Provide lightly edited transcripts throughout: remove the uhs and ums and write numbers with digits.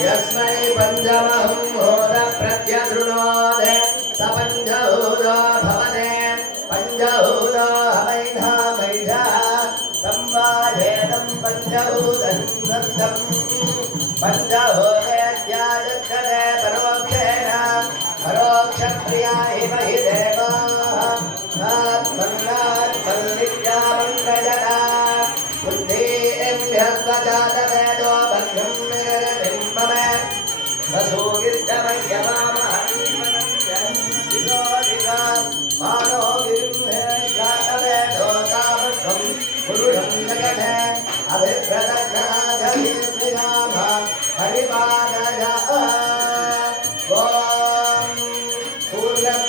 यस्मै पंचमहं होद प्रत्यधृणोद स पंचहूतो भवते पंचहूतो हवैधा वैधा संवाहेदं पंचहूतं सप्तम् पंचहूतेत्याचक्षते परोक्षेण परोक्षप्रिया इव हि देवाः आत्मन्नात्मन्नित्यामन्त्रजटा बुद्धिं ह्यस्वजातवेदो बन्धुं निरनिम्बमे वसूगिर्दमयमामहन्मनञ्जन्विदोदिका मानो गिरिं जातवेदो तामस्त्वं पुरुषं जगते अभिप्रदग्नागतिर्विनाम परिपादया ॐ पूर्णं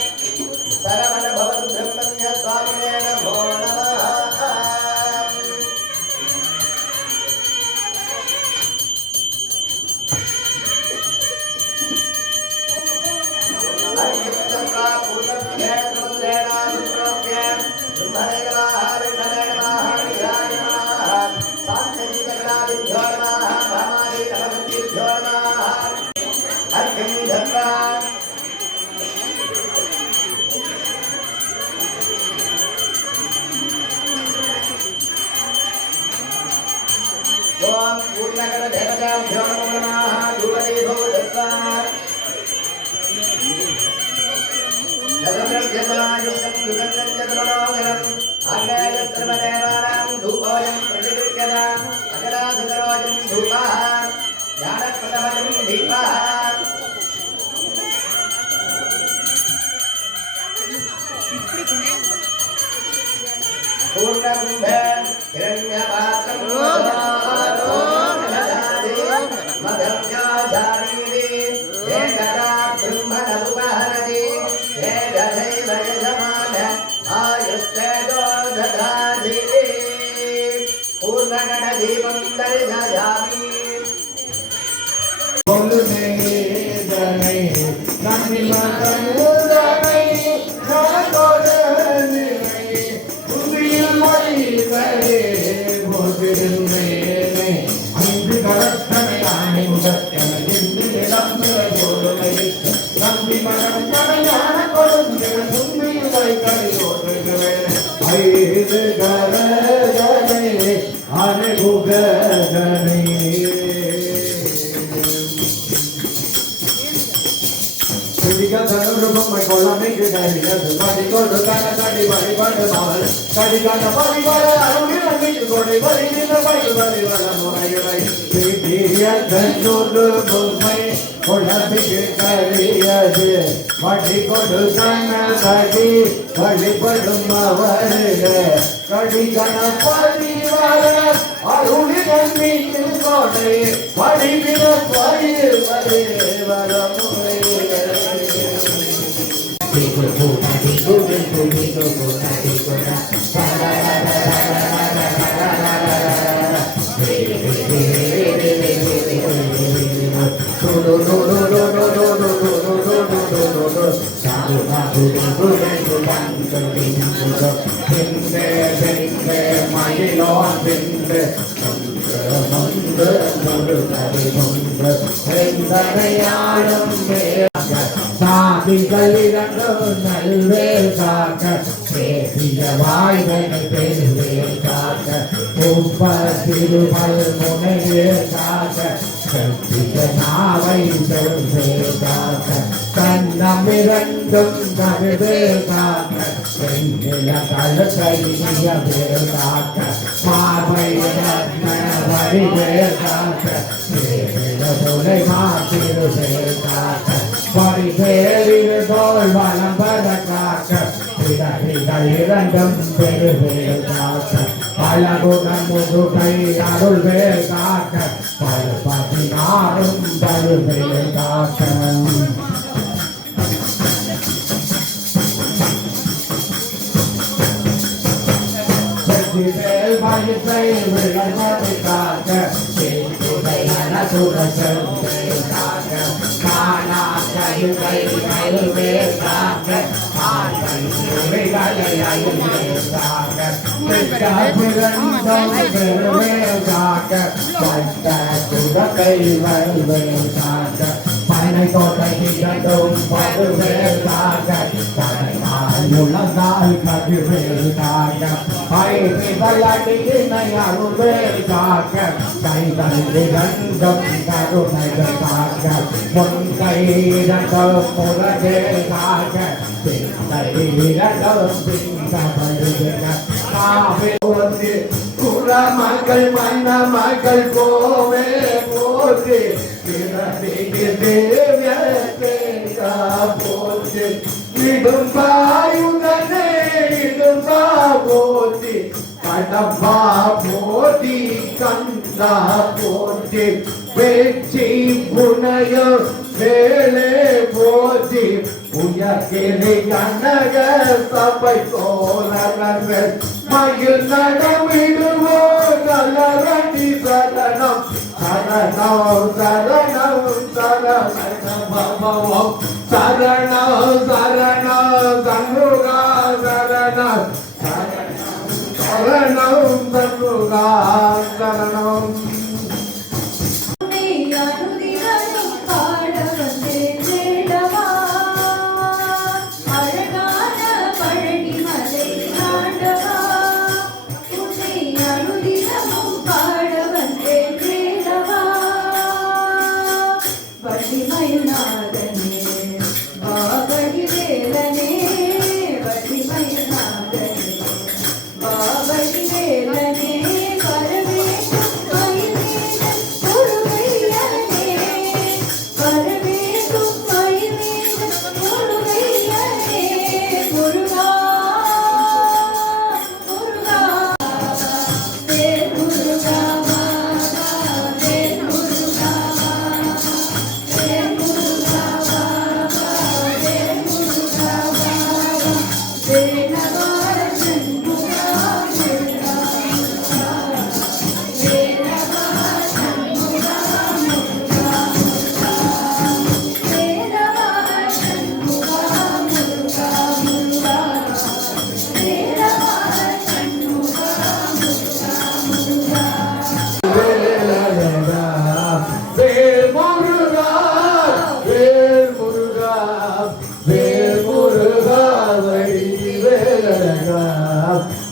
सरवणभवतु ब्रह्मण्य स्वामिने नमो नमः ओम पूर्णगण देवताभ्यो नमः दुवदे भवदस्वा नगरजमायुक्तं दुगन्धं जगमनोगरम् आज्ञायत्रमदेवानां धूपोऽयं प्रतिगृह्यता अकलासकरोजं धूपः ज्ञानप्रदमजं दीपः पूर्णकुम्भे हिरण्यपात्रं मधव्याजानीति एकदा ब्रह्मणमुपहरति एकदैव यजमान आयुस्तेजो ददाति पूर्णगणदीपं दर्शयामि திருமல் முனையே காக்க நாவை செல்வே காக்க கண்ணமிரண்டும் கருவே காக்க பெண்ணில கழுத்தையே காக்க பார்வை வடிவே காக்க துணை மாத்திருவே காக்க பரிசேரில் தோல் வளம்பர காக்க இரண்டும் பெருவே காக்க பலகுணம் முதுகை அருள்வே காக்க பல பதினாறும் தருவே காக்க வயிற்றை விளையாடி காக்க காக்க காணா கைகளை கைவே காக்க பனை தோட்டை இரண்டும் படுவே காக்க முழந்தால் கதிர்வே காக்க அருள்வே காக்க கைகள் இரண்டும் கருணைகள் காக்க பொன் கை இரண்டும் முறகே காக்க குறமக்கள் மன்ன மக்கள் போவே போது போது இடும்பாயுதனே இடும்பா போதி கடம்பா போதி கந்தா போதி வெற்றி புனைய வேலே போதி உயர்கிரி கனக சபை தோழர்கள் மயில் நடமிடுவோ நலரடி சரணம் சரணம் சரணம் சரணம் சரணம் சரணம் சண்முகா சரணம் சரணம் சண்முகா சரணம்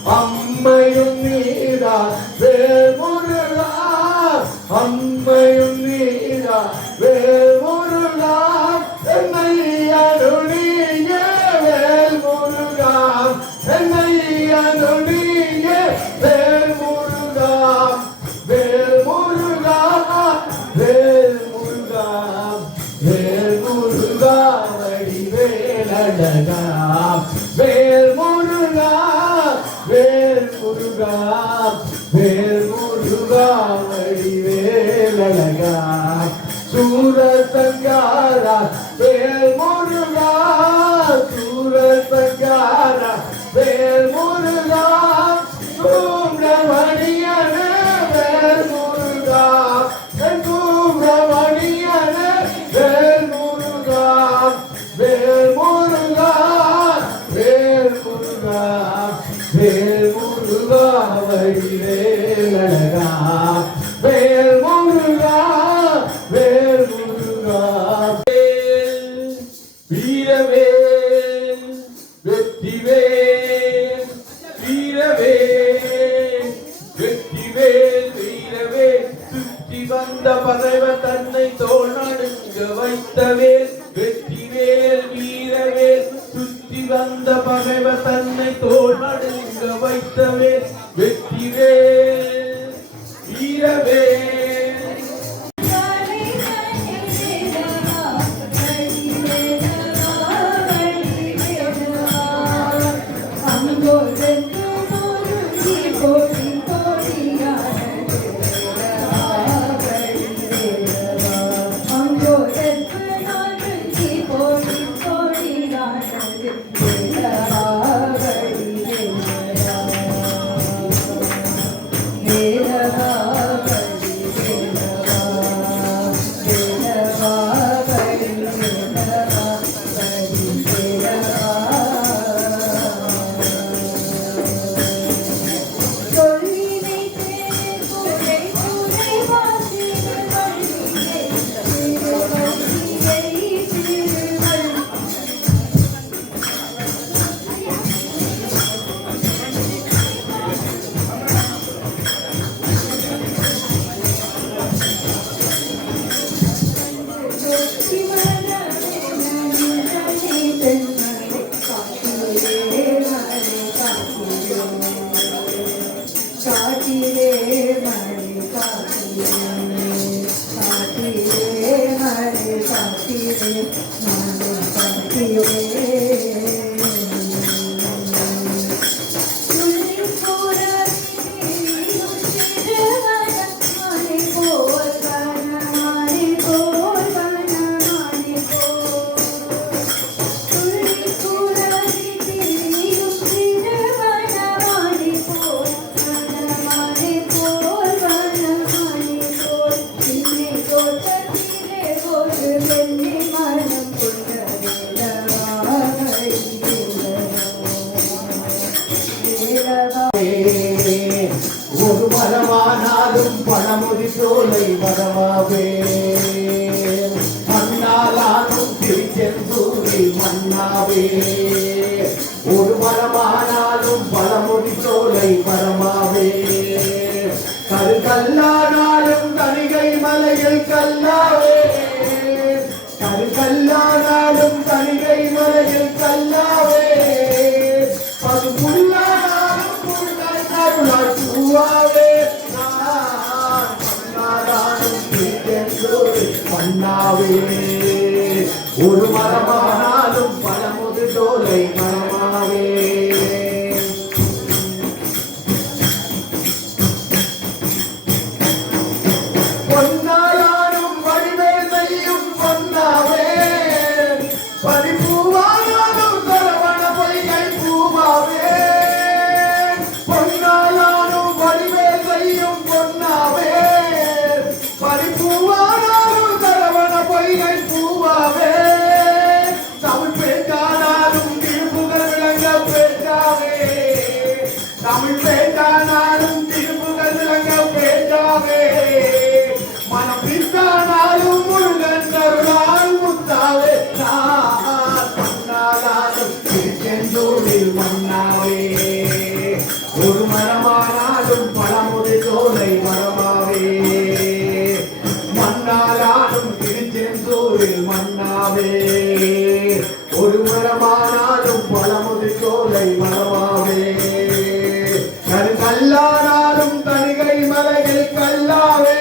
அம்மையும் நீரா வேமுருகா அம்மையும் நீரா வேமுருகா என்னை அருளிய வேல்முருகா என்னை அருளிய வேல்முருகா வேல்முருகா வேல்முருகா வேல்முருகா வடிவேலழகா வேல்முருகா வேல்முருகா வேல்முருகா வடிவேலழகா சூரசங்காரா வேல்முருகா சூரசங்காரா வேல்முருகா சுப்பிரமணியன வேல்முருகா சுப்பிரமணியன வேல்முருகா வேல்முருகா வேல்முருகா வேல்முருகா வடிவேலழகா வேல்முருகா வேல்முருகா வீரவேல் வெற்றிவேல் வீரவேல் வெற்றிவேல் ஒரு மரமானாலும் பழமொழி சோலை மரமாவே மண்ணாலானும் திருச்செந்தூரில் மண்ணாவே ஒரு மரமானாலும் பழமொழி சோலை மரமாவே கருகல்லானாலும் தனிகை மலையில் கல்லாவே கருகல்லானாலும் தனிகை மலையில் கல்லாவே அது பூவாவே மண்ணாவே ஒரு மரமானாலும் பழமுது தோலை மரமாவே பொன்னாலும் வடிவேல் செய்யும் பொன்னாவே பனிப்பூவானாலும் தரவண பொய்கை பூவாவே தமிழ் பேட்டானாலும் திருப்புகள் விளங்க பேட்டாவே மனம் பித்தானாலும் முருகன் அருளால் முத்தாவே மண்ணாலும் திருச்செந்தூரில் மண்ணாவே ஒரு மரமானாலும் பழமுறை சோலை மரமாவே மண்ணாலாலும் திருச்செந்தூரில் மண்ணாவே ஒரு மரமானாலும் பழமுறை சோலை மரமாவே கல்லானாலும் தனிகை மலையில் கல்லாவே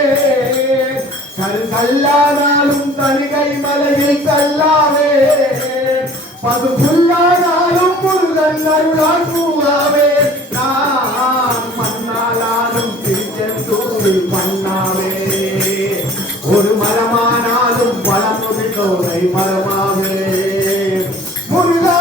கல்லானாலும் தனிகை மலையில் கல்லாவே பது புல்லானாலும் முருகன் அருளால் பூவாவே நான் மண்ணாலாலும் திருச்செந்தூரில் மண்ணாவே ஒரு மரமானாலும் பழமுதி தோலை மரமாவே முருகா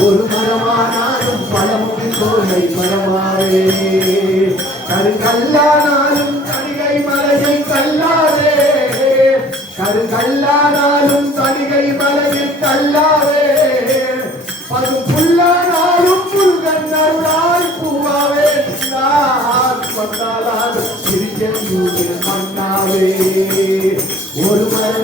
ஒரு மரமானாலும் பழமுதி தோலை மரமாவே கருங்கல்லானாலும் தனிகை மலையில் கல்லாவே கருங்கல்லானாலும் தனிகை மலையில் கல்லாவே பது புல்லானாலும் முருகன் அருளால் பூவாவே மண்ணாலாலும் திருச்செந்தூரில் மண்ணாவே ஒரு மர